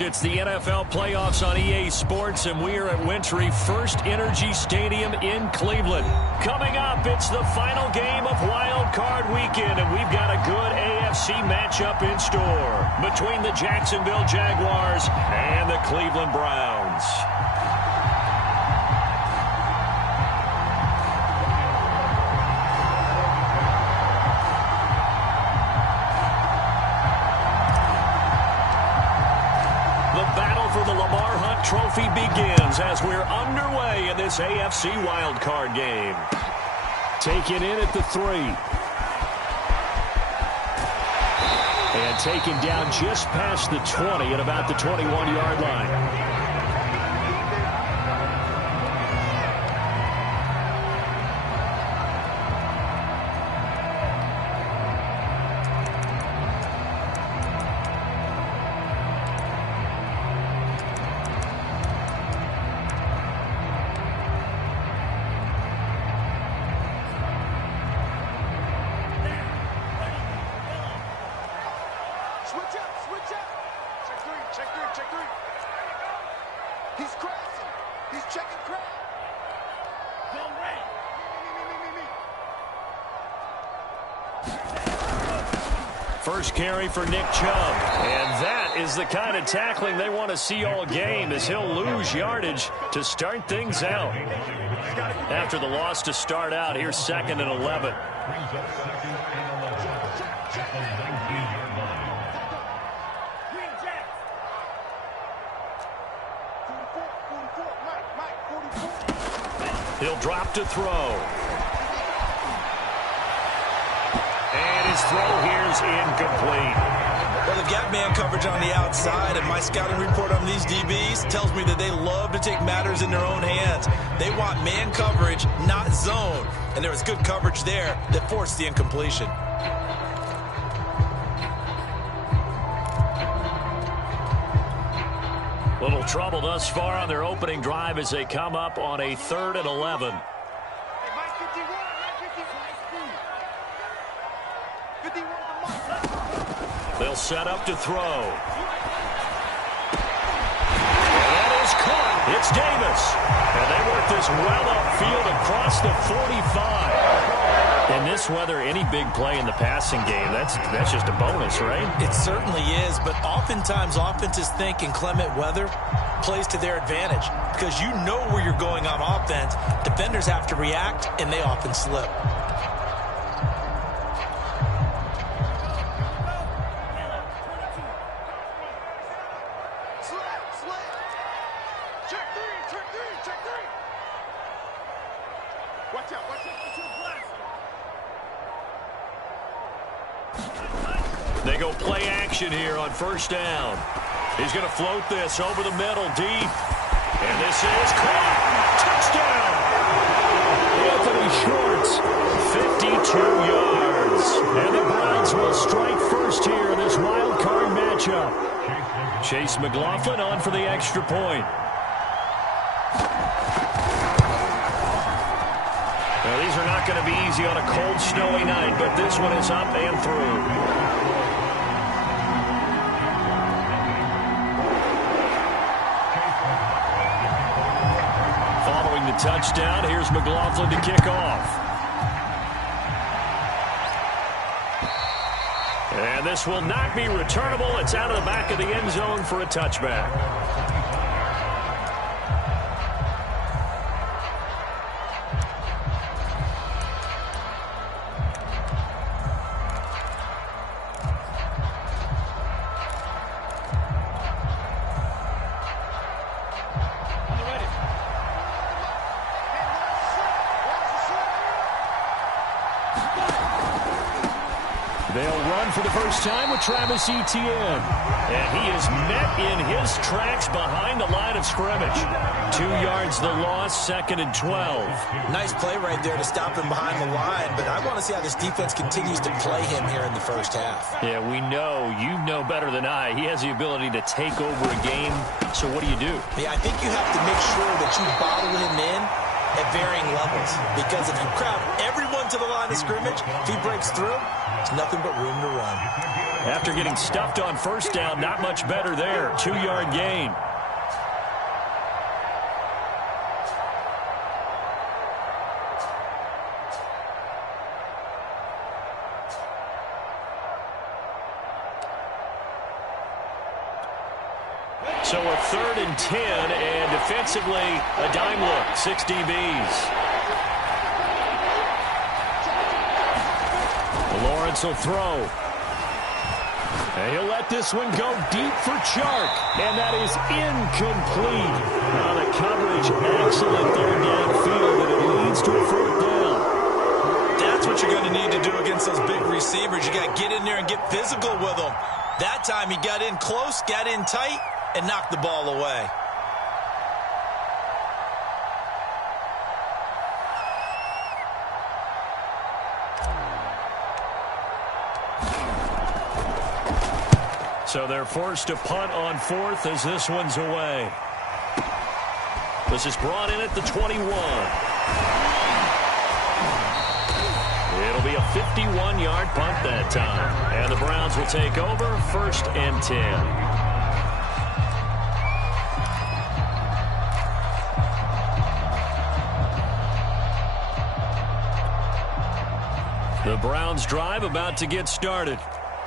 It's the NFL playoffs on EA Sports, and we are at Wintry First Energy Stadium in Cleveland. Coming up, it's the final game of Wild Card Weekend, and we've got a good AFC matchup in store between the Jacksonville Jaguars and the Cleveland Browns. Trophy begins as we're underway in this AFC wildcard game. Taken in at the 3. And taken down just past the 20 at about the 21-yard line. First carry for Nick Chubb. And that is the kind of tackling they want to see all game, as he'll lose yardage to start things out. After the loss to start out, here's 2nd and 11. He'll drop to throw. And his throw here's incomplete. Well, the gap man coverage on the outside, and my scouting report on these DBs tells me that they love to take matters in their own hands. They want man coverage, not zone. And there was good coverage there that forced the incompletion. Little trouble thus far on their opening drive as they come up on a 3rd and 11. They'll set up to throw. And that is caught. It's Davis. And they work this well upfield across the 45. In this weather, any big play in the passing game, that's just a bonus, right? It certainly is, but oftentimes offenses think inclement weather plays to their advantage because you know where you're going on offense. Defenders have to react, and they often slip. They go play action here on 1st down. He's going to float this over the middle deep. And this is caught. Touchdown. Anthony Schwartz, 52 yards. And the Browns will strike first here in this wild card matchup. Chase McLaughlin on for the extra point. Now, these are not going to be easy on a cold, snowy night, but this one is up and through. Touchdown. Here's McLaughlin to kick off. And this will not be returnable. It's out of the back of the end zone for a touchback. Time with Travis Etienne. And he is met in his tracks behind the line of scrimmage. 2 yards the loss, 2nd and 12. Nice play right there to stop him behind the line, but I want to see how this defense continues to play him here in the first half. Yeah, we know, you know better than I, he has the ability to take over a game. So what do you do? Yeah, I think you have to make sure that you bottle him in at varying levels, because if you crowd everyone to the line of scrimmage. If he breaks through, there's nothing but room to run. After getting stuffed on first down, not much better there. 2-yard gain. So a 3rd and 10, and defensively, a dime look, 6 DBs. Lawrence will throw. And he'll let this one go deep for Chark, and that is incomplete. Now the coverage excellent there downfield, and it leads to a 4th down. That's what you're going to need to do against those big receivers. You got to get in there and get physical with them. That time he got in close, got in tight, and knocked the ball away. So they're forced to punt on 4th as this one's away. This is brought in at the 21. It'll be a 51-yard punt that time. And the Browns will take over, 1st and 10. The Browns drive about to get started.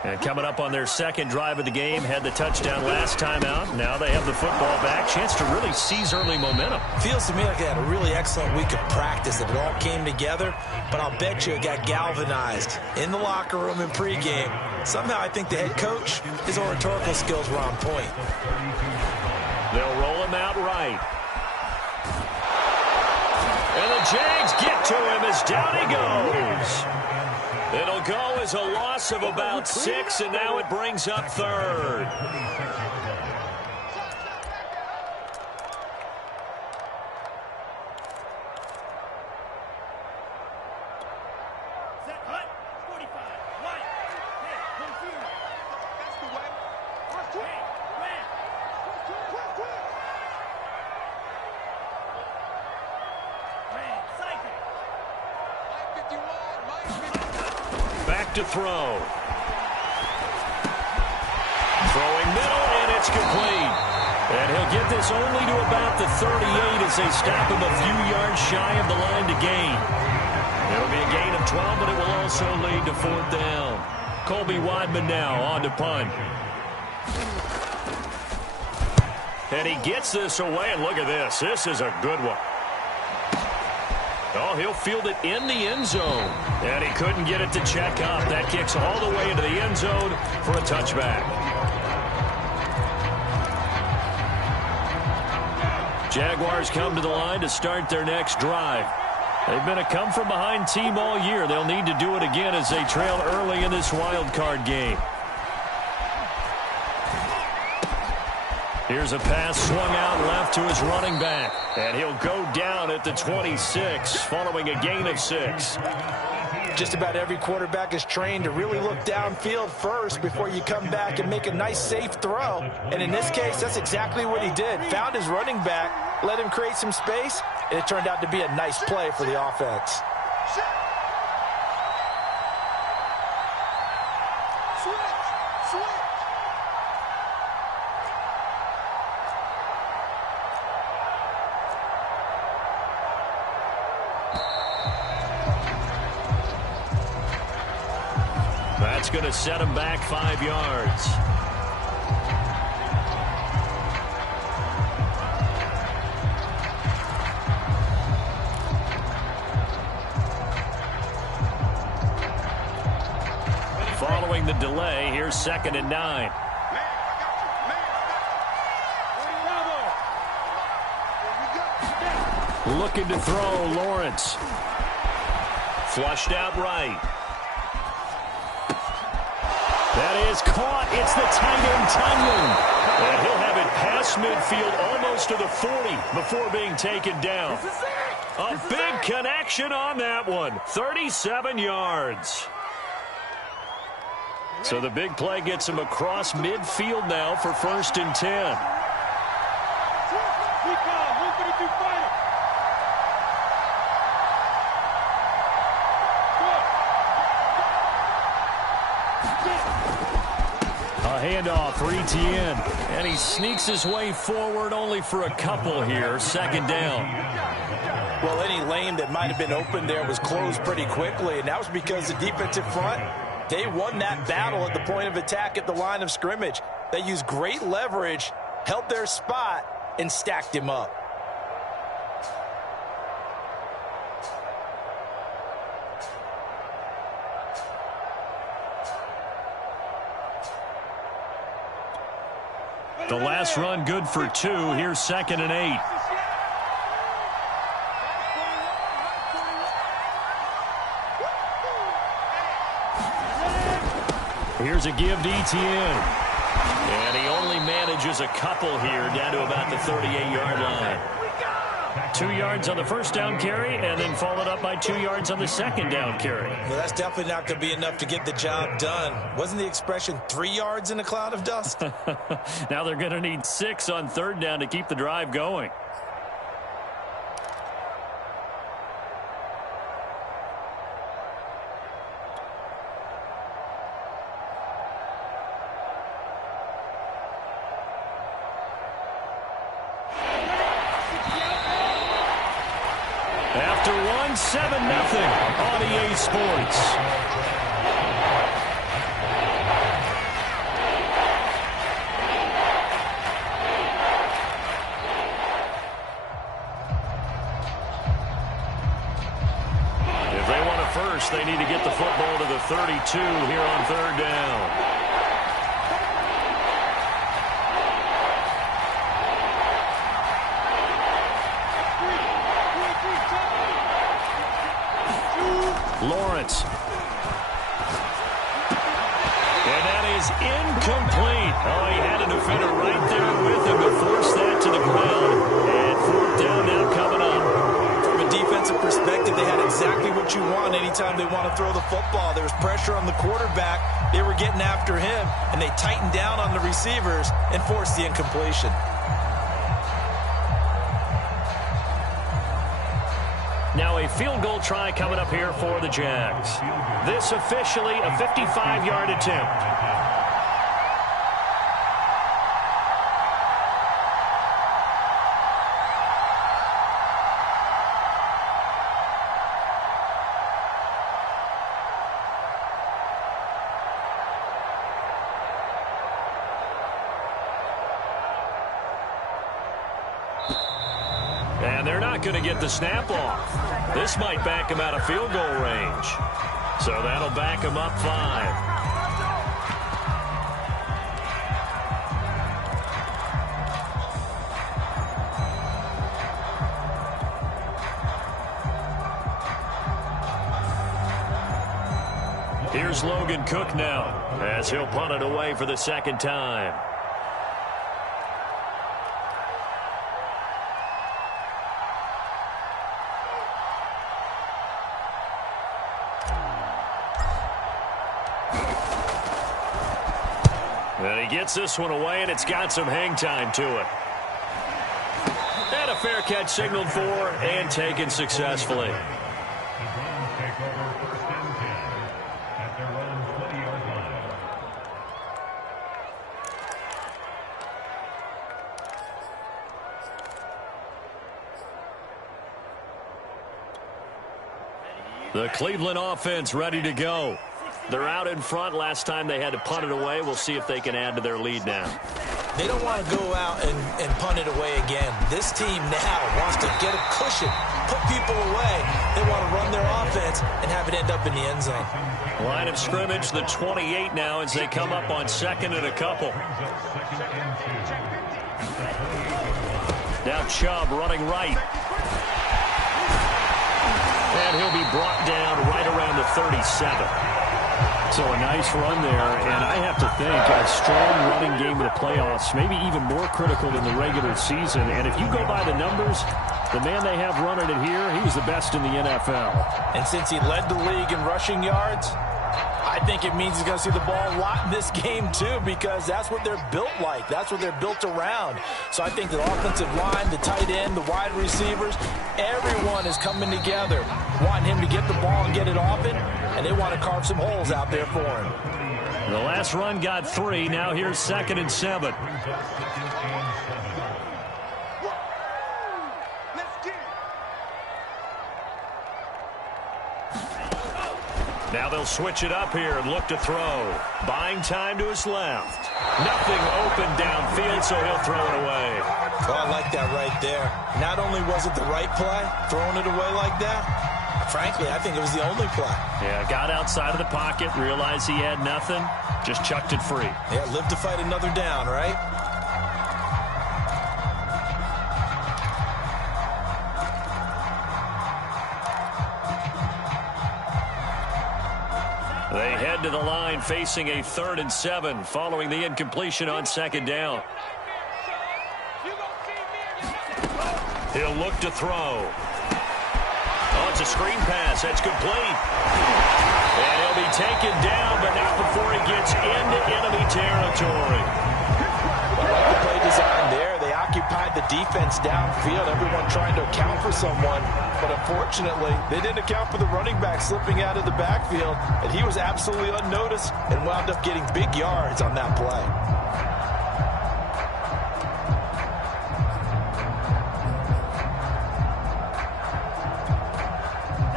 And coming up on their 2nd drive of the game, had the touchdown last time out. Now they have the football back. Chance to really seize early momentum. Feels to me like they had a really excellent week of practice. It all came together, but I'll bet you it got galvanized in the locker room in pregame. Somehow I think the head coach, his oratorical skills were on point. They'll roll him out right. And the Jags get to him as down he goes. It'll go as a loss of about 6, and now it brings up 3rd. To throw. Throwing middle, and it's complete. And he'll get this only to about the 38 as they stop him a few yards shy of the line to gain. It'll be a gain of 12, but it will also lead to 4th down. Colby Wadman now on to punt. And he gets this away, and look at this. This is a good one. Oh, he'll field it in the end zone. And he couldn't get it to check up. That kicks all the way into the end zone for a touchback. Jaguars come to the line to start their next drive. They've been a come-from-behind team all year. They'll need to do it again as they trail early in this wild card game. Here's a pass swung out left to his running back. And he'll go down at the 26 following a gain of 6. Just about every quarterback is trained to really look downfield first before you come back and make a nice, safe throw. And in this case, that's exactly what he did. Found his running back, let him create some space, and it turned out to be a nice play for the offense. That's going to set him back 5 yards. Following the delay, here's 2nd and 9. Looking to throw, Lawrence. Flushed out right. That is caught. It's the tight end, Tunyon. And he'll have it past midfield almost to the 40 before being taken down. A big connection on that one. 37 yards. So the big play gets him across midfield now for 1st and 10. A handoff for Etienne. And he sneaks his way forward only for a couple here. Second down. Well, any lane that might have been open there was closed pretty quickly, and that was because the defensive front, they won that battle at the point of attack at the line of scrimmage. They used great leverage, held their spot, and stacked him up. The last run good for 2. Here's 2nd and 8. Here's a give to Etienne. And he only manages a couple here down to about the 38-yard line. 2 yards on the first down carry, and then followed up by 2 yards on the second down carry. Well, that's definitely not going to be enough to get the job done. Wasn't the expression 3 yards in a cloud of dust? Now they're going to need 6 on third down to keep the drive going. After 7-0 on EA Sports. If they want a first, they need to get the football to the 32 here on third down. Lawrence. And that is incomplete. Oh, he had a defender right there with him to force that to the ground. And fourth down now coming up. From a defensive perspective, they had exactly what you want anytime they want to throw the football. There was pressure on the quarterback. They were getting after him, and they tightened down on the receivers and forced the incompletion. Now a field goal try coming up here for the Jags. This officially a 55-yard attempt. And they're not going to get the snap off. This might back him out of field goal range. So that'll back him up 5. Here's Logan Cook now as he'll punt it away for the second time. And he gets this one away, and it's got some hang time to it. And a fair catch signaled for and taken successfully. The Cleveland offense ready to go. They're out in front. Last time they had to punt it away. We'll see if they can add to their lead now. They don't want to go out and punt it away again. This team now wants to get a cushion, put people away. They want to run their offense and have it end up in the end zone. Line of scrimmage, the 28 now as they come up on second and a couple. Now Chubb running right. And he'll be brought down right around the 37. So a nice run there, and I have to think a strong running game in the playoffs, maybe even more critical than the regular season. And if you go by the numbers, the man they have running it here, he was the best in the NFL. And since he led the league in rushing yards, I think it means he's going to see the ball a lot in this game too, because that's what they're built like. That's what they're built around. So I think the offensive line, the tight end, the wide receivers, everyone is coming together, wanting him to get the ball and get it often, and they want to carve some holes out there for him. The last run got 3. Now here's 2nd and 7. Now they'll switch it up here and look to throw. Buying time to his left. Nothing open downfield, so he'll throw it away. Oh, I like that right there. Not only was it the right play, throwing it away like that, frankly, I think it was the only play. Yeah, got outside of the pocket, realized he had nothing, just chucked it free. Yeah, live to fight another down, right? They head to the line facing a 3rd and 7 following the incompletion on 2nd down. He'll look to throw. Oh, it's a screen pass. That's complete. And he'll be taken down, but not before he gets into enemy territory. Well, play design there. They occupied the defense downfield. Everyone trying to account for someone. But unfortunately, they didn't account for the running back slipping out of the backfield. And he was absolutely unnoticed and wound up getting big yards on that play.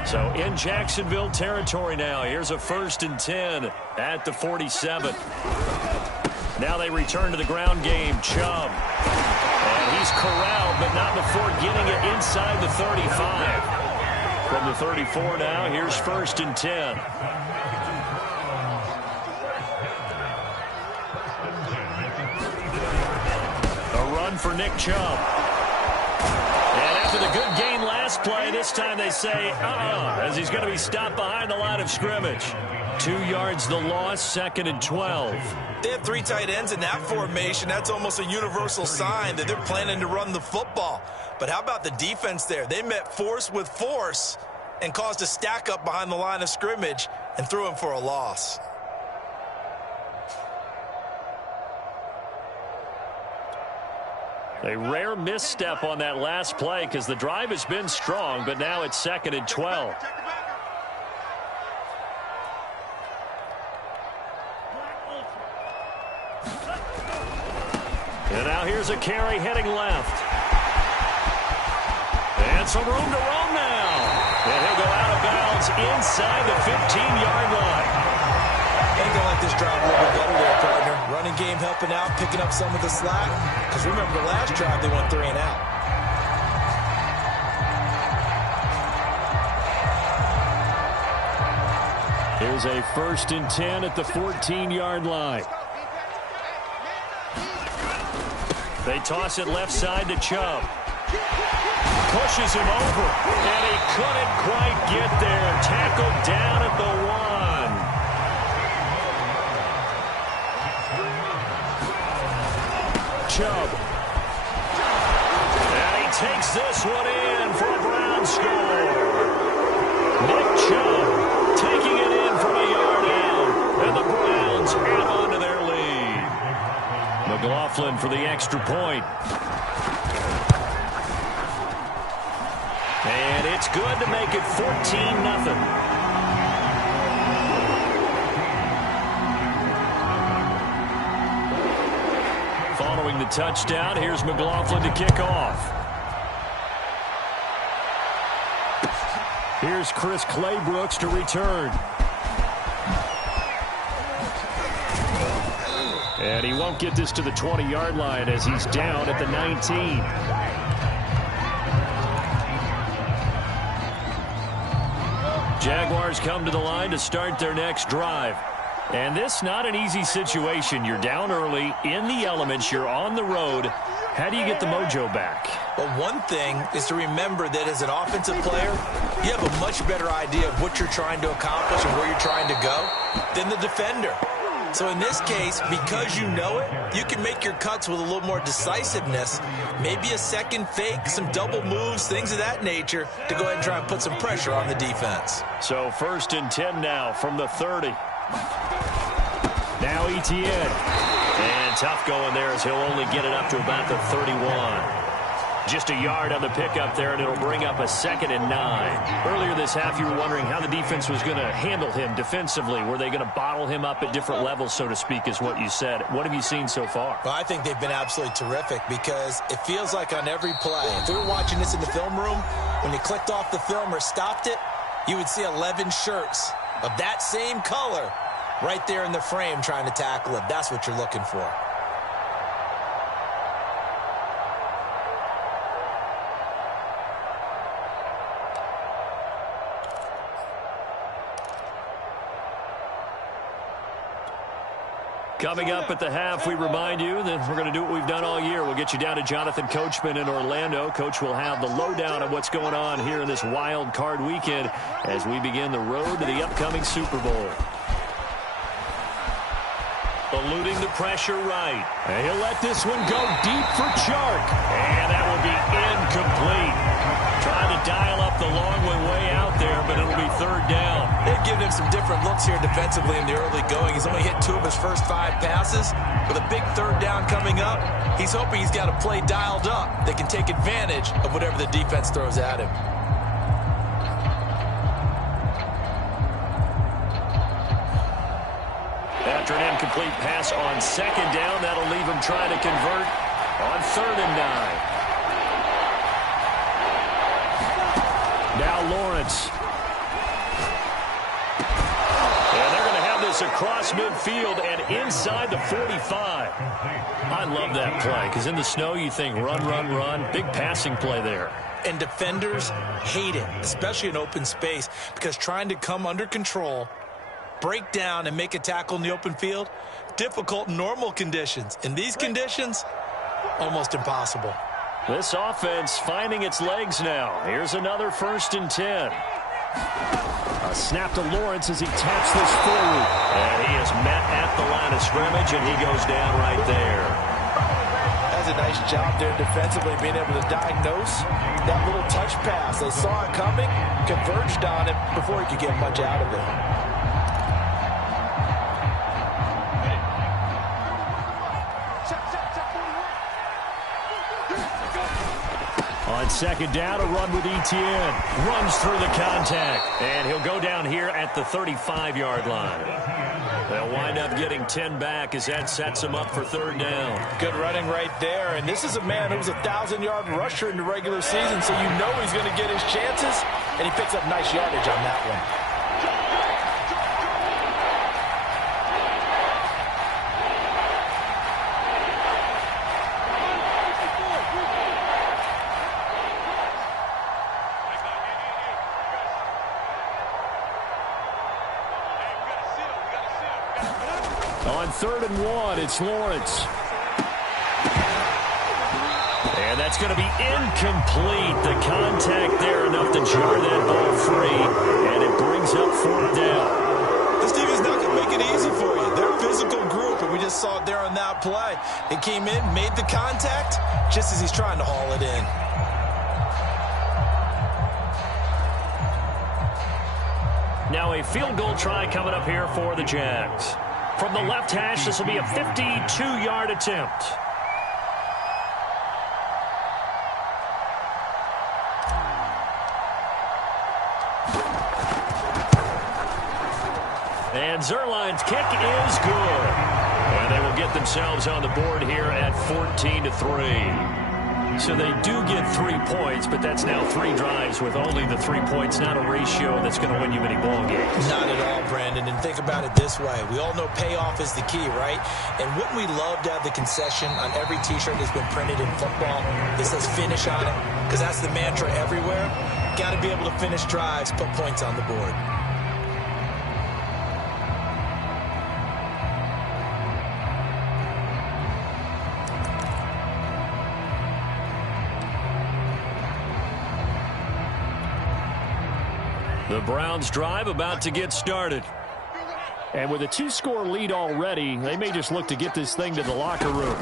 So in Jacksonville territory now. Here's a 1st and 10 at the 47. Now they return to the ground game. Chubb. And he's corralled, but not before getting it inside the 35. From the 34 now, here's 1st and 10. A run for Nick Chubb. And after the good gain last play, this time they say, as he's going to be stopped behind the line of scrimmage. 2 yards the loss, 2nd and 12. They have 3 tight ends in that formation. That's almost a universal sign that they're planning to run the football. But how about the defense there? They met force with force and caused a stack up behind the line of scrimmage and threw him for a loss. A rare misstep on that last play because the drive has been strong, but now it's 2nd and 12. And now here's a carry heading left. And some room to roam now. And he'll go out of bounds inside the 15-yard line. I think they like this drive a little bit better there, partner. Running game helping out, picking up some of the slack. Because remember the last drive, they went 3 and out. Here's a 1st and 10 at the 14-yard line. They toss it left side to Chubb. Pushes him over, and he couldn't quite get there. Tackled down at the 1. Chubb. And he takes this one in for a Brown score. Nick Chubb taking it in from a yard out, and the Browns add on to their lead. McLaughlin for the extra point. And it's good to make it 14-0. Following the touchdown, here's McLaughlin to kick off. Here's Chris Claybrooks to return. And he won't get this to the 20-yard line as he's down at the 19. Jaguars come to the line to start their next drive. And this not an easy situation. You're down early, in the elements, you're on the road. How do you get the mojo back? Well, one thing is to remember that as an offensive player, you have a much better idea of what you're trying to accomplish and where you're trying to go than the defender. So in this case, because you know it, you can make your cuts with a little more decisiveness, maybe a second fake, some double moves, things of that nature, to go ahead and try and put some pressure on the defense. So 1st and 10 now from the 30. Now Etienne. And tough going there as he'll only get it up to about the 31. Just a yard on the pickup there, and it'll bring up a 2nd and 9. Earlier this half, you were wondering how the defense was going to handle him defensively. Were they going to bottle him up at different levels, so to speak, is what you said. What have you seen so far? Well, I think they've been absolutely terrific because it feels like on every play, if we were watching this in the film room, when you clicked off the film or stopped it, you would see 11 shirts of that same color right there in the frame trying to tackle him. That's what you're looking for. Coming up at the half, we remind you that we're going to do what we've done all year. We'll get you down to Jonathan Coachman in Orlando. Coach will have the lowdown of what's going on here in this wild card weekend as we begin the road to the upcoming Super Bowl. Eluding the pressure right. And he'll let this one go deep for Chark. And that will be incomplete. Trying to dial up the long one way out there, but it'll be 3rd down. They've given him some different looks here defensively in the early going. He's only hit 2 of his first 5 passes. With a big 3rd down coming up, he's hoping he's got a play dialed up that can take advantage of whatever the defense throws at him. After an incomplete pass on 2nd down, that'll leave him trying to convert on 3rd and 9. Now Lawrence. And they're going to have this across midfield and inside the 45. I love that play because in the snow you think run, run, run. Big passing play there. And defenders hate it, especially in open space, because trying to come under control, break down, and make a tackle in the open field, difficult in normal conditions. In these conditions, almost impossible. This offense finding its legs now. Here's another 1st and 10. A snap to Lawrence as he taps this forward. And he is met at the line of scrimmage, and he goes down right there. That's a nice job there defensively, being able to diagnose that little touch pass. They saw it coming, converged on it before he could get much out of it. On 2nd down, a run with Etienne. Runs through the contact. And he'll go down here at the 35-yard line. They'll wind up getting 10 back as that sets him up for 3rd down. Good running right there. And this is a man who was a 1,000-yard rusher in the regular season, so you know he's going to get his chances. And he picks up nice yardage on that one. On 3rd and 1, it's Lawrence. And that's going to be incomplete. The contact there enough to jar that ball free. And it brings up 4th down. This team is not going to make it easy for you. They're a physical group, and we just saw it there on that play. It came in, made the contact, just as he's trying to haul it in. Now a field goal try coming up here for the Jags. From the left hash, this will be a 52-yard attempt. And Zerline's kick is good. And they will get themselves on the board here at 14-3. So they do get 3 points, but that's now 3 drives with only the 3 points, not a ratio that's going to win you many ball games. Not at all, Brandon. And think about it this way. We all know payoff is the key, right? And wouldn't we love to have the concession on every T-shirt that's been printed in football that says finish on it? Because that's the mantra everywhere. Got to be able to finish drives, put points on the board. The Browns drive about to get started. And with a 2-score lead already, they may just look to get this thing to the locker room.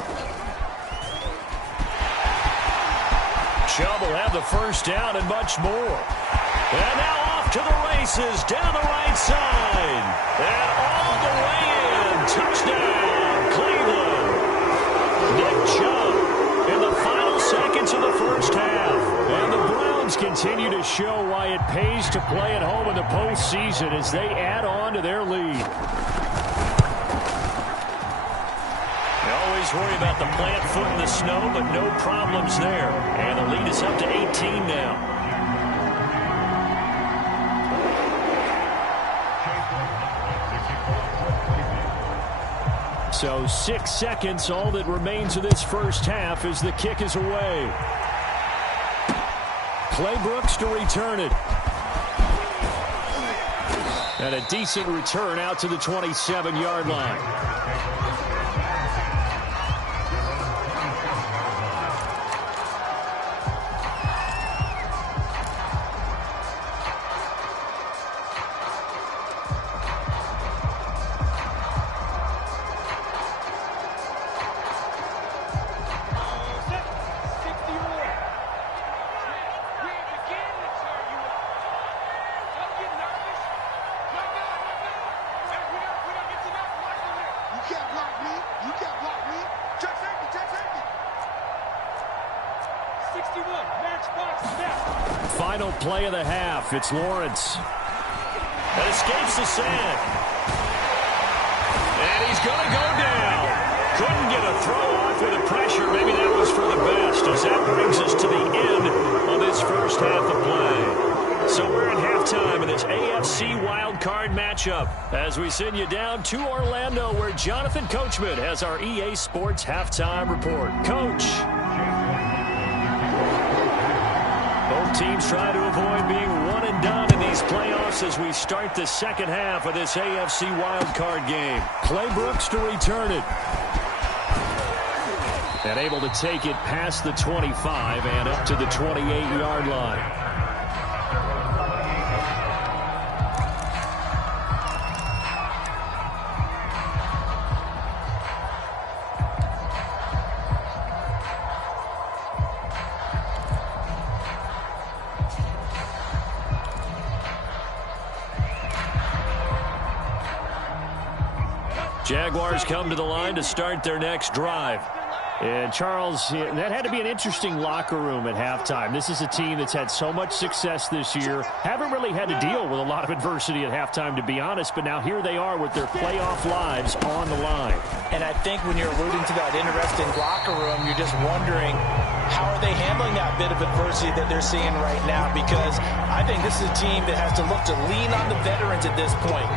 Chubb will have the 1st down and much more. And now off to the races down the right side. And all the way in. Touchdown, Cleveland. Nick Chubb in the final seconds of the 1st show why it pays to play at home in the postseason as they add on to their lead. They always worry about the plant foot in the snow, but no problems there. And the lead is up to 18 now. So 6 seconds, all that remains of this first half as the kick is away. Brooks to return it. And a decent return out to the 27-yard line. Final play of the half. It's Lawrence. That escapes the sack. And he's going to go down. Couldn't get a throw off with the pressure. Maybe that was for the best as that brings us to the end of this first half of play. So we're at halftime in this AFC wildcard matchup as we send you down to Orlando where Jonathan Coachman has our EA Sports halftime report. Coach. Both teams try to avoid being one and done in these playoffs as we start the second half of this AFC wildcard game. Brooks to return it. And able to take it past the 25 and up to the 28-yard line. Jaguars come to the line to start their next drive. And, Charles, that had to be an interesting locker room at halftime. This is a team that's had so much success this year. Haven't really had to deal with a lot of adversity at halftime, to be honest. But now here they are with their playoff lives on the line. And I think when you're alluding to that interesting locker room, you're just wondering how are they handling that bit of adversity that they're seeing right now? Because I think this is a team that has to look to lean on the veterans at this point.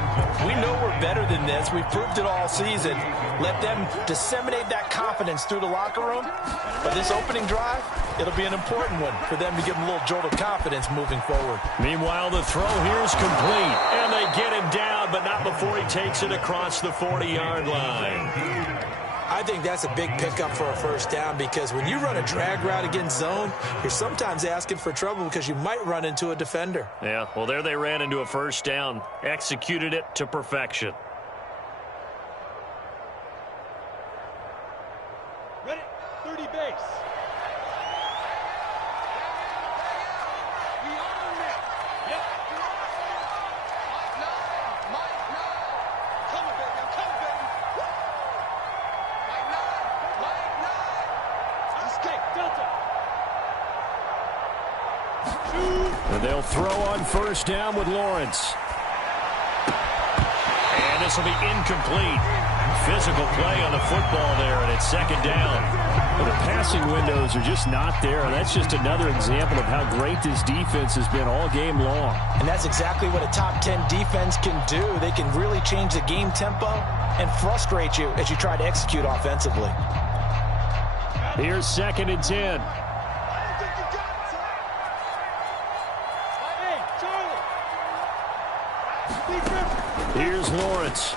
We know we're better than this. We've proved it all season. Let them disseminate that confidence through the locker room. But this opening drive, it'll be an important one for them to give them a little jolt of confidence moving forward. Meanwhile, the throw here is complete. And they get him down, but not before he takes it across the 40-yard line. I think that's a big pickup for a first down because when you run a drag route against zone, you're sometimes asking for trouble because you might run into a defender. Yeah, well, there they ran into a first down, executed it to perfection. Ready, 30 base. We own it. Yep. Mike, no. Coming, baby. I'm coming, baby. Mike, no. Escape, Delta. And they'll throw on first down with Lawrence. And this will be incomplete. Physical play on the football there, and it's second down. But the passing windows are just not there. That's just another example of how great this defense has been all game long. And that's exactly what a top 10 defense can do. They can really change the game tempo and frustrate you as you try to execute offensively. Here's 2nd and 10. Here's Lawrence.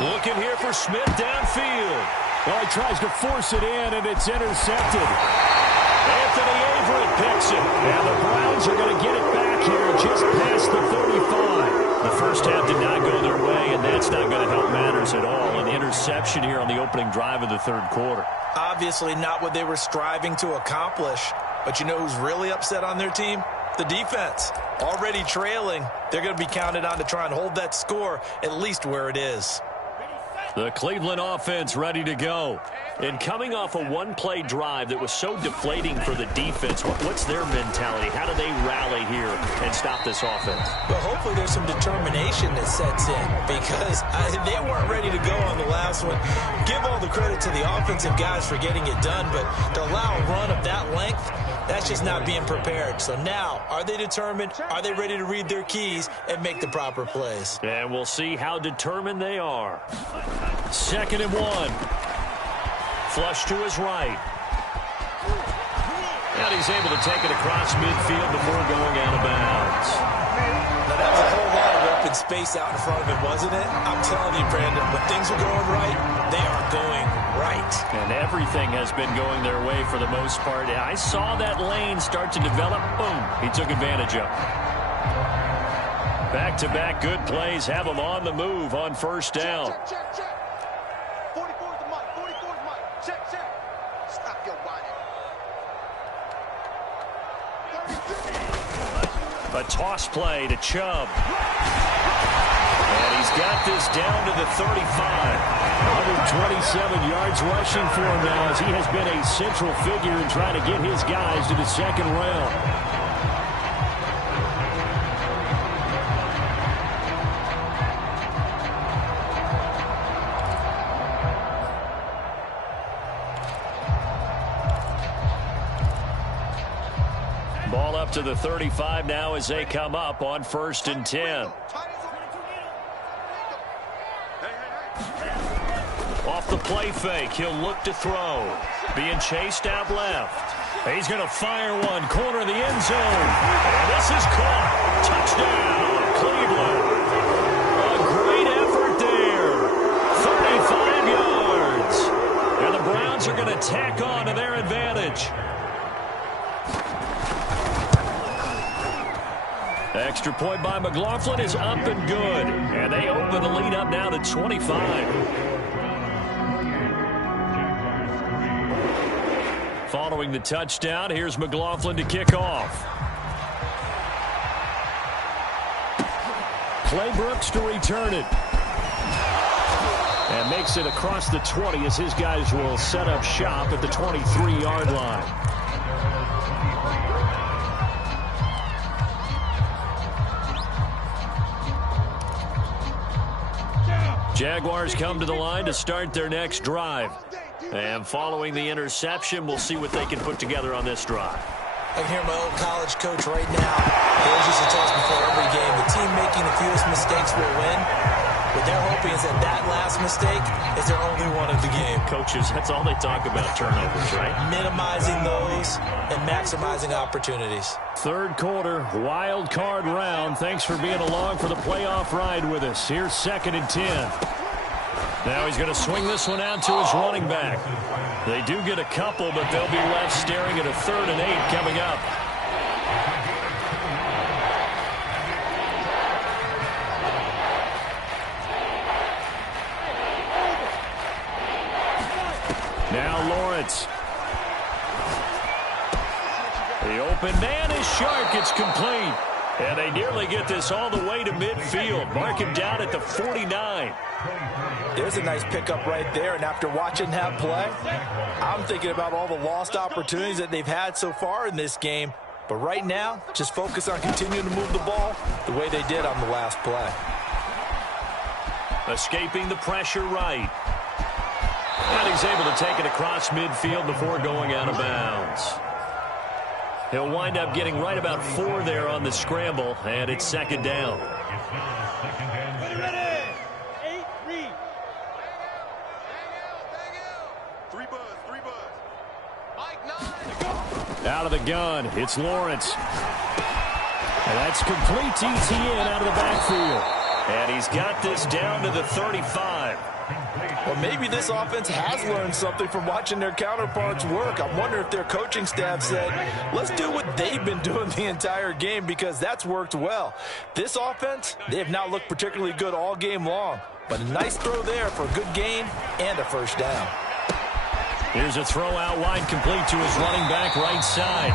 Looking here for Smith downfield. Well, he tries to force it in, and it's intercepted. Anthony Averett picks it. And the Browns are going to get it back here just past the 35. The first half did not go their way, and that's not going to help matters at all. An interception here on the opening drive of the third quarter. Obviously not what they were striving to accomplish. But you know who's really upset on their team? The defense. Already trailing. They're going to be counted on to try and hold that score at least where it is. The Cleveland offense ready to go. And coming off a one-play drive that was so deflating for the defense, what's their mentality? How do they rally here and stop this offense? Well, hopefully there's some determination that sets in because they weren't ready to go on the last one. Give all the credit to the offensive guys for getting it done, but to allow a run of that length, that's just not being prepared. So now, are they determined? Are they ready to read their keys and make the proper plays? And we'll see how determined they are. 2nd and 1. Flush to his right. And he's able to take it across midfield before going out of bounds. Now, that was a whole lot of open space out in front of him, wasn't it? I'm telling you, Brandon, when things are going right, they are going right. And everything has been going their way for the most part. I saw that lane start to develop. Boom. He took advantage of it. Back-to-back good plays have him on the move on 1st down. Check. 44's the mic. 44's the mic. Check. Stop your whining. A toss play to Chubb. And he's got this down to the 35. 127 yards rushing for him now as he has been a central figure in trying to get his guys to the 2nd round. Ball up to the 35 now as they come up on 1st and 10. Off the play fake, he'll look to throw. Being chased out left. He's going to fire one, corner of the end zone. And this is caught. Touchdown, Cleveland. A great effort there. 35 yards. And the Browns are going to tack on to their advantage. Extra point by McLaughlin is up and good. And they open the lead up now to 25. Following the touchdown, here's McLaughlin to kick off. Claybrooks to return it. And makes it across the 20 as his guys will set up shop at the 23-yard line. Jaguars come to the line to start their next drive. And following the interception, we'll see what they can put together on this drive. I can hear my old college coach right now. He always used to tell us before every game, the team making the fewest mistakes will win. What they're hoping is that last mistake is their only one of the game. Coaches, that's all they talk about, turnovers, right? Minimizing those and maximizing opportunities. 3rd quarter, wild card round. Thanks for being along for the playoff ride with us. Here's 2nd and 10. Now he's going to swing this one out to his running back. They do get a couple, but they'll be left staring at a 3rd and 8 coming up. Now Lawrence. The open man is sharp. It's complete. And they nearly get this all the way to midfield. Mark him down at the 49. There's a nice pickup right there, and after watching that play, I'm thinking about all the lost opportunities that they've had so far in this game. But right now, just focus on continuing to move the ball the way they did on the last play. Escaping the pressure right. And he's able to take it across midfield before going out of bounds. He'll wind up getting right about 4 there on the scramble, and it's 2nd down. Out of the gun, it's Lawrence. And that's complete to Etienne out of the backfield. And he's got this down to the 35. Well, maybe this offense has learned something from watching their counterparts work. I wonder if their coaching staff said, let's do what they've been doing the entire game, because that's worked well. This offense, they have not looked particularly good all game long. But a nice throw there for a good gain and a 1st down. Here's a throw out wide, complete to his running back right side.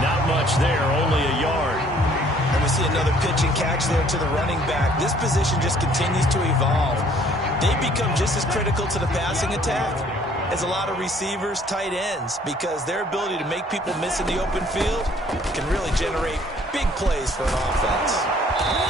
Not much there, only a yard. And we see another pitch and catch there to the running back. This position just continues to evolve. they become just as critical to the passing attack as a lot of receivers, tight ends, because their ability to make people miss in the open field can really generate big plays for an offense.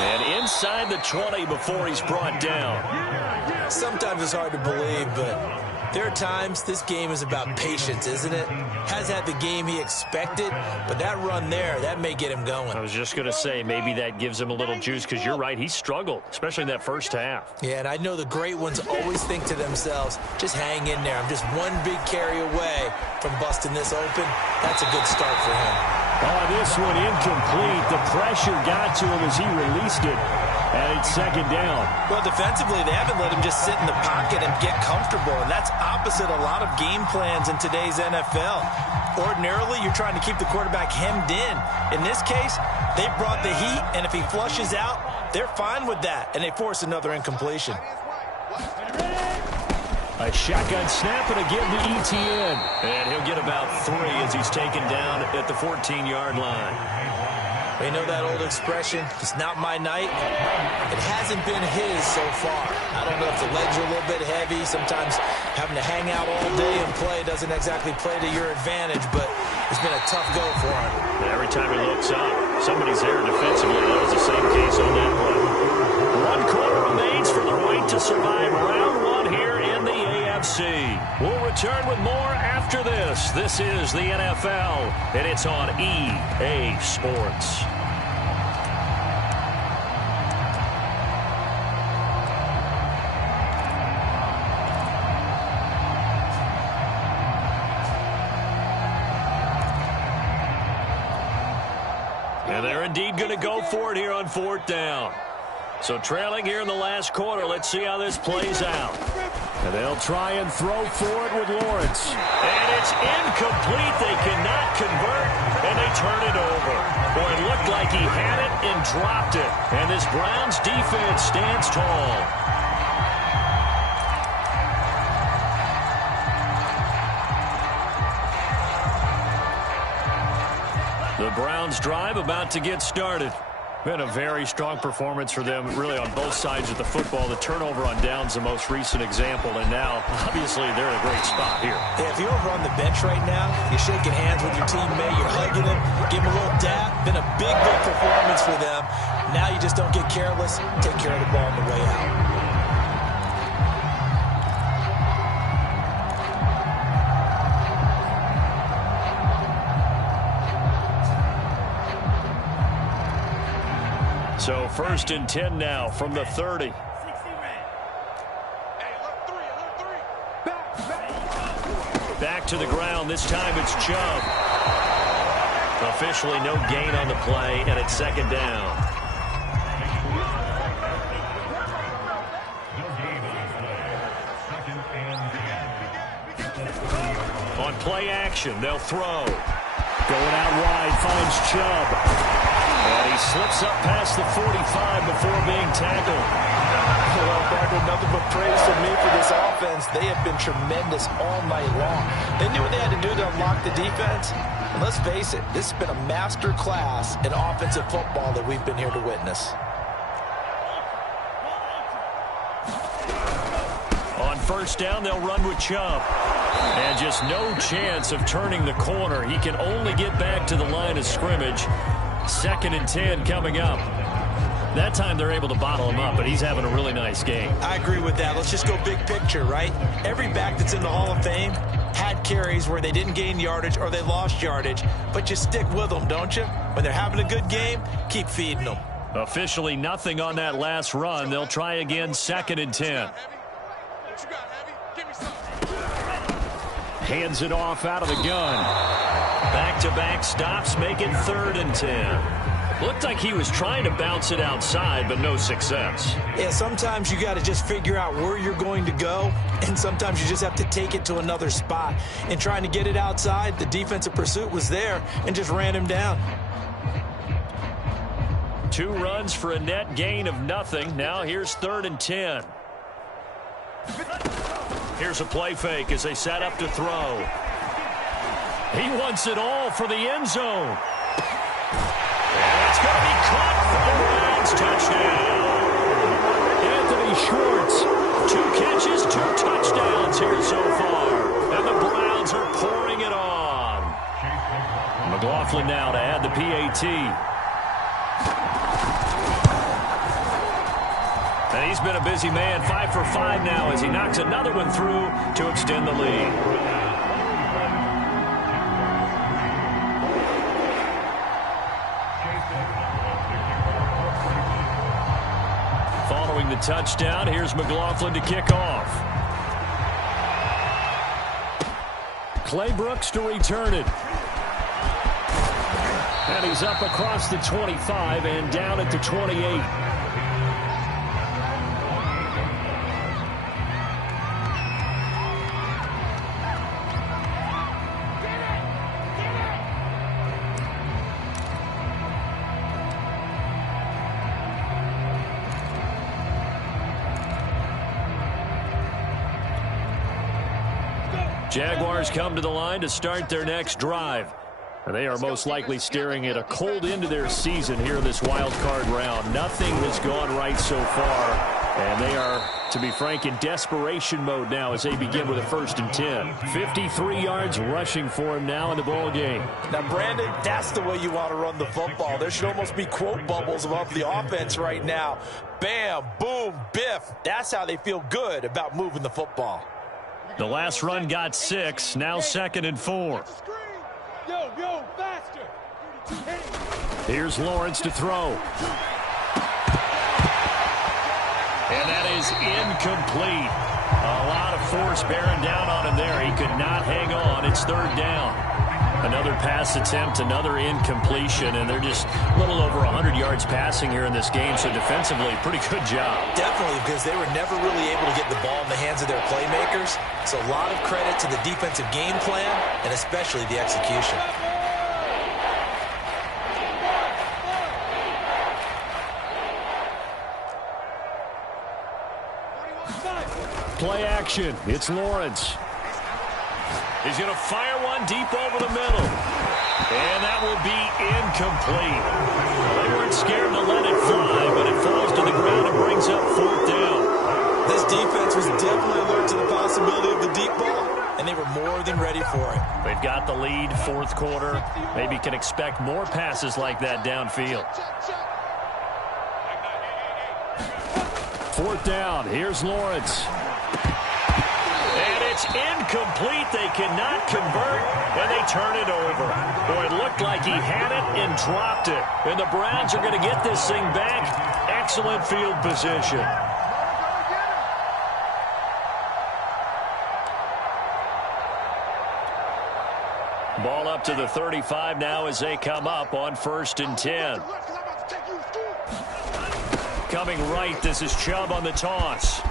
And inside the 20 before he's brought down. Sometimes it's hard to believe, but there are times this game is about patience, isn't it? Has had the game he expected, but that run there, that may get him going. I was just going to say, maybe that gives him a little juice, because you're right, he struggled, especially in that first half. Yeah, and I know the great ones always think to themselves, just hang in there. I'm just one big carry away from busting this open. That's a good start for him. Oh, this one incomplete. The pressure got to him as he released it. And it's second down. Well, defensively, they haven't let him just sit in the pocket and get comfortable, and that's opposite a lot of game plans in today's NFL. Ordinarily, you're trying to keep the quarterback hemmed in. In this case, they brought the heat, and if he flushes out, they're fine with that, and they force another incompletion. A shotgun snap and again to ETN. And he'll get about 3 as he's taken down at the 14-yard line. You know that old expression, it's not my night? It hasn't been his so far. I don't know if the legs are a little bit heavy. Sometimes having to hang out all day and play doesn't exactly play to your advantage, but it's been a tough go for him. Every time he looks up, somebody's there defensively. That was the same case on that play. 1 quarter remains for the right to survive round 1 here in the AFC. We'll return with more after this. This is the NFL, and it's on EA Sports. And they're indeed going to go for it here on 4th down. So trailing here in the last quarter, let's see how this plays out. And they'll try and throw for it with Lawrence. And it's incomplete. They cannot convert, and they turn it over. Boy, it looked like he had it and dropped it. And this Browns defense stands tall. The Browns drive about to get started. Been a very strong performance for them, really, on both sides of the football. The turnover on downs, the most recent example, and now, obviously, they're in a great spot here. Yeah, if you're over on the bench right now, you're shaking hands with your teammate, you're hugging him, give him a little dap. Been a big, big performance for them. Now you just don't get careless, take care of the ball on the way out. So 1st and 10 now from the 30. Back to the ground. This time it's Chubb. Officially no gain on the play, and it's 2nd down. On play action, they'll throw. Going out wide, finds Chubb. And he slips up past the 45 before being tackled. Well, Barker, nothing but praise from me for this offense. They have been tremendous all night long. They knew what they had to do to unlock the defense. And let's face it, this has been a master class in offensive football that we've been here to witness. On 1st down, they'll run with Chubb. And just no chance of turning the corner. He can only get back to the line of scrimmage. 2nd and 10 coming up. That time they're able to bottle him up, but he's having a really nice game. I agree with that. Let's just go big picture, right? Every back that's in the Hall of Fame had carries where they didn't gain yardage or they lost yardage, but you stick with them, don't you? When they're having a good game, keep feeding them. Officially nothing on that last run. They'll try again, 2nd and 10. Hands it off out of the gun. Back-to-back stops make it 3rd and 10. Looked like he was trying to bounce it outside, but no success. Yeah, sometimes you got to just figure out where you're going to go, and sometimes you just have to take it to another spot. And trying to get it outside, the defensive pursuit was there and just ran him down. 2 runs for a net gain of nothing. Now here's 3rd and 10. Here's a play fake as they set up to throw. He wants it all for the end zone. And it's going to be caught for the Browns touchdown. Anthony Schwartz 2 catches, 2 touchdowns here so far. And the Browns are pouring it on. McLaughlin now to add the PAT. And he's been a busy man, 5 for 5 now as he knocks another one through to extend the lead. Following the touchdown, here's McLaughlin to kick off. Clay Brooks to return it. And he's up across the 25 and down at the 28. Jaguars come to the line to start their next drive. And they are most likely staring at a cold end to their season here in this wild card round. Nothing has gone right so far. And they are, to be frank, in desperation mode now as they begin with a 1st and 10. 53 yards rushing for him now in the ball game. Now, Brandon, that's the way you want to run the football. There should almost be quote bubbles above the offense right now. Bam, boom, biff. That's how they feel good about moving the football. The last run got 6, now 2nd and 4. Yo, faster. Here's Lawrence to throw. And that is incomplete. A lot of force bearing down on him there. He could not hang on. It's 3rd down. Another pass attempt, another incompletion, and they're just a little over 100 yards passing here in this game, so defensively, pretty good job. Definitely, because they were never really able to get the ball in the hands of their playmakers. So a lot of credit to the defensive game plan, and especially the execution. Play action. It's Lawrence. He's going to fire one deep over the middle. And that will be incomplete. They weren't scared to let it fly, but it falls to the ground and brings up 4th down. This defense was definitely alert to the possibility of the deep ball, and they were more than ready for it. They've got the lead, 4th quarter. Maybe can expect more passes like that downfield. 4th down. Here's Lawrence. And it's incomplete. They cannot convert, and they turn it over. Boy, it looked like he had it and dropped it. And the Browns are going to get this thing back. Excellent field position. Ball up to the 35 now as they come up on 1st and 10. Coming right, this is Chubb on the toss.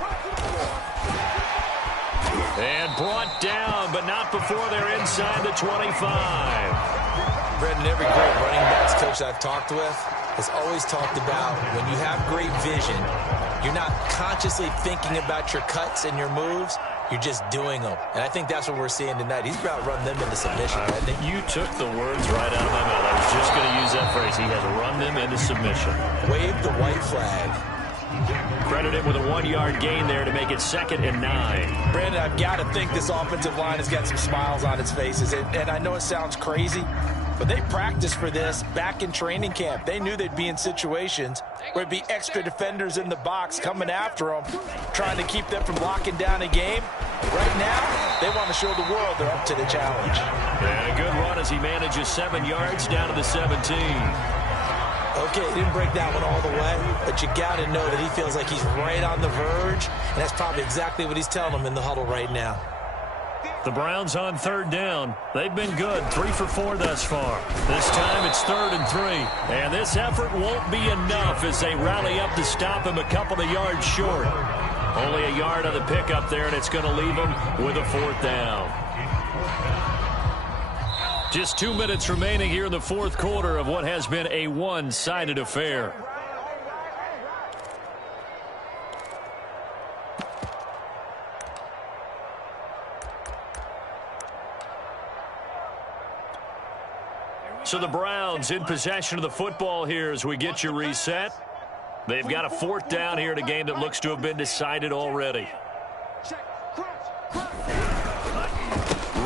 And brought down, but not before they're inside the 25. Brendan, every great running backs coach I've talked with has always talked about when you have great vision, you're not consciously thinking about your cuts and your moves. You're just doing them. And I think that's what we're seeing tonight. He's about to run them into submission. I think you took the words right out of my mouth. I was just going to use that phrase. He has run them into submission. Wave the white flag. Credit him with a 1-yard gain there to make it 2nd and 9. Brandon, I've got to think this offensive line has got some smiles on its faces. And I know it sounds crazy, but they practiced for this back in training camp. They knew they'd be in situations where it'd be extra defenders in the box coming after them, trying to keep them from locking down a game. Right now, they want to show the world they're up to the challenge. And a good run as he manages 7 yards down to the 17. Okay, didn't break that one all the way, but you got to know that he feels like he's right on the verge, and that's probably exactly what he's telling them in the huddle right now. The Browns on 3rd down. They've been good, 3 for 4 thus far. This time it's 3rd and 3. And this effort won't be enough as they rally up to stop him a couple of yards short. Only a yard on the pickup there, and it's going to leave him with a 4th down. Just 2 minutes remaining here in the 4th quarter of what has been a one-sided affair. So the Browns in possession of the football here as we get you reset. They've got a 4th down here in a game that looks to have been decided already.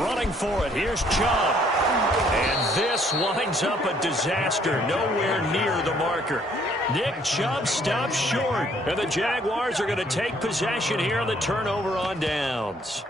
Running for it. Here's Chubb. And this winds up a disaster. Nowhere near the marker. Nick Chubb stops short. And the Jaguars are going to take possession here on the turnover on downs.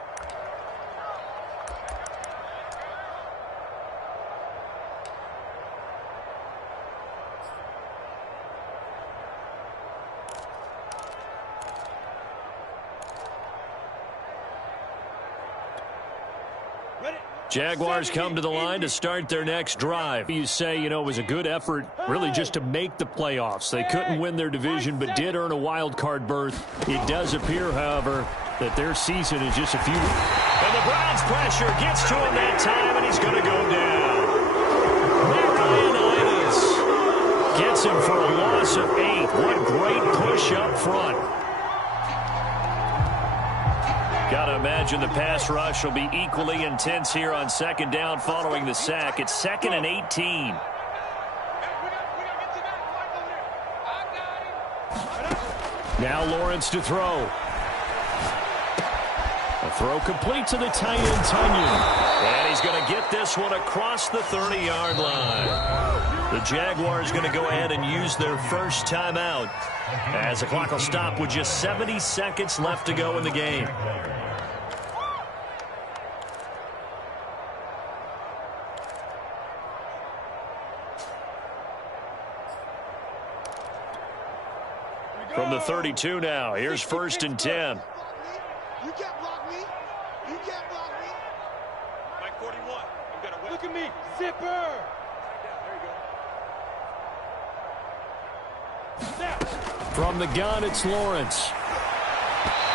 Jaguars come to the line to start their next drive. You say, you know, it was a good effort really just to make the playoffs. They couldn't win their division but did earn a wild card berth. It does appear, however, that their season is just a few. And the Browns pressure gets to him that time, and he's going to go down. Marianitis gets him for a loss of 8. What great push up front. Got to imagine the pass rush will be equally intense here on second down following the sack. It's 2nd and 18. Now Lawrence to throw. A throw complete to the tight end, Tunyon. And he's going to get this one across the 30-yard line. The Jaguars going to go ahead and use their first timeout as the clock will stop with just 70 seconds left to go in the game. From the 32 now, here's 1st and 10. You can't block me. You can't block me. Mike 41. You gotta win. Look at me. Zipper. There you go. From the gun, it's Lawrence.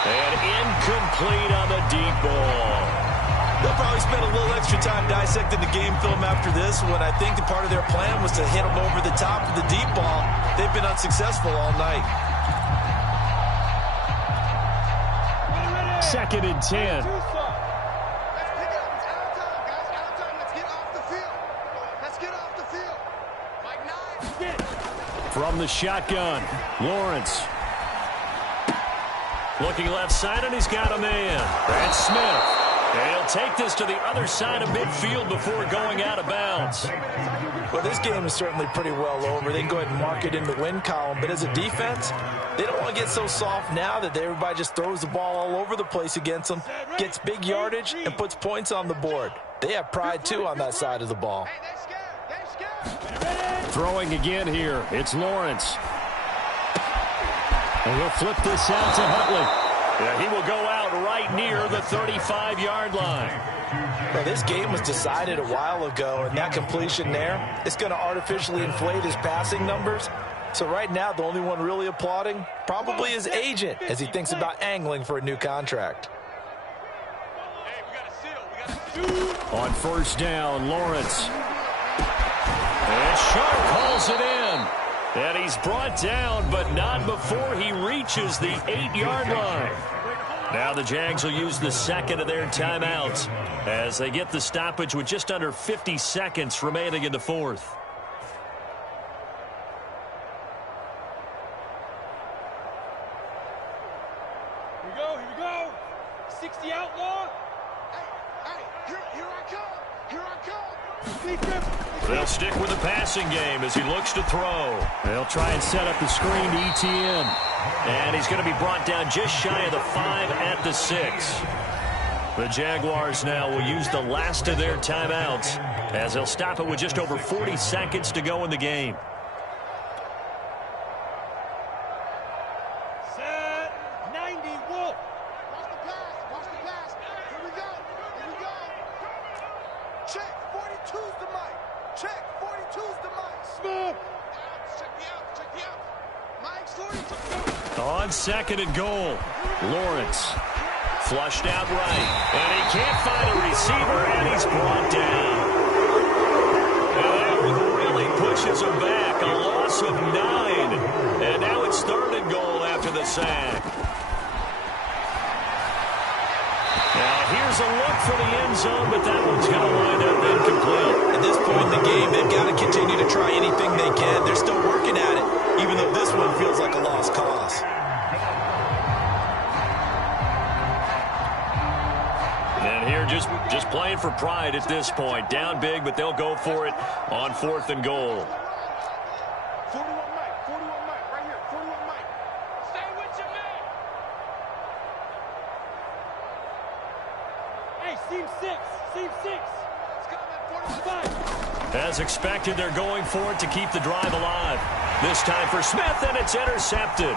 And incomplete on the deep ball. They'll probably spend a little extra time dissecting the game film after this one. I think the part of their plan was to hit them over the top of the deep ball. They've been unsuccessful all night. 2nd and 10. Let's pick up. It's out of time, guys. Out of time. Let's get off the field. Let's get off the field. Mike 9. From the shotgun, Lawrence. Looking left side, and he's got a man. That's Smith. And he'll take this to the other side of midfield before going out of bounds. Well, this game is certainly pretty well over. They can go ahead and mark it in the win column. But as a defense, they don't want to get so soft now that everybody just throws the ball all over the place against them, gets big yardage, and puts points on the board. They have pride, too, on that side of the ball. Hey, they're scared. They're scared. Throwing again here. It's Lawrence. And he'll flip this out to Huntley. Yeah, he will go out right near the 35-yard line. Well, this game was decided a while ago, and that completion there, it's going to artificially inflate his passing numbers. So right now, the only one really applauding probably his agent as he thinks about angling for a new contract. Hey, we got a seal. We got a shoot. On 1st down, Lawrence. And Sharp calls it in. And he's brought down, but not before he reaches the 8-yard line. Now the Jags will use the second of their timeouts as they get the stoppage with just under 50 seconds remaining in the 4th. Here we go. Here we go. 60 outlaw. Hey, here I come. Here I come. They'll stick with the passing game as he looks to throw. They'll try and set up the screen to ETN. And he's going to be brought down just shy of the 5 at the 6. The Jaguars now will use the last of their timeouts as they'll stop it with just over 40 seconds to go in the game. Set. 90 Wolf. Watch the pass. Watch the pass. Here we go. Here we go. Check. 42's the mic. Check. 42's the mic. Smooth. Check me out. Check me out. Mike's 42. On 2nd and goal, Lawrence flushed out right, and he can't find a receiver, and he's brought down. And that really pushes him back. A loss of 9, and now it's 3rd and goal after the sack. Now here's a look for the end zone, but that one's going to wind up incomplete. At this point in the game, they've got to continue to try anything they can. They're still working at it, even though this one feels like a lost cause. here just playing for pride at this point. Down big, but they'll go for it on 4th and goal. 41 Mike, right here, 41 Mike. Stay with your man. Hey, seam 6. Let's go, man, 45. As expected, they're going for it to keep the drive alive. This time for Smith, and it's intercepted.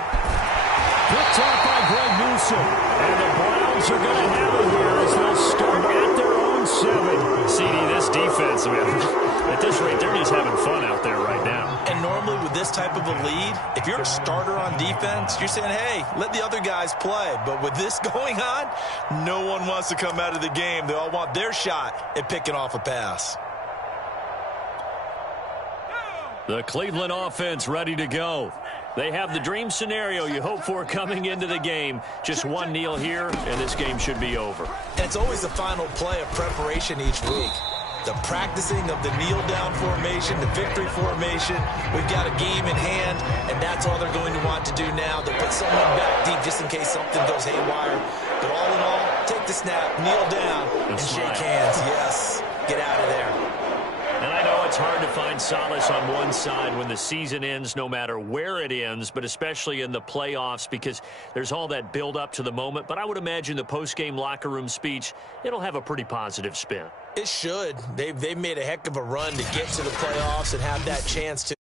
Picked off by Greg Newsom. And the Browns are going to have it here as they'll start at their own 7. CD, this defense, man, at this rate, they're just having fun out there right now. And normally with this type of a lead, if you're a starter on defense, you're saying, hey, let the other guys play. But with this going on, no one wants to come out of the game. They all want their shot at picking off a pass. The Cleveland offense ready to go. They have the dream scenario you hope for coming into the game. Just one kneel here, and this game should be over. And it's always the final play of preparation each week. The practicing of the kneel-down formation, the victory formation. We've got a game in hand, and that's all they're going to want to do now. They'll put someone back deep just in case something goes haywire. But all in all, take the snap, kneel down, and shake hands. Yes, get out of there. And I know it's hard to find solace on one side when the season ends, no matter where it ends, but especially in the playoffs because there's all that build up to the moment. But I would imagine the post-game locker room speech, it'll have a pretty positive spin. It should. They've made a heck of a run to get to the playoffs and have that chance to.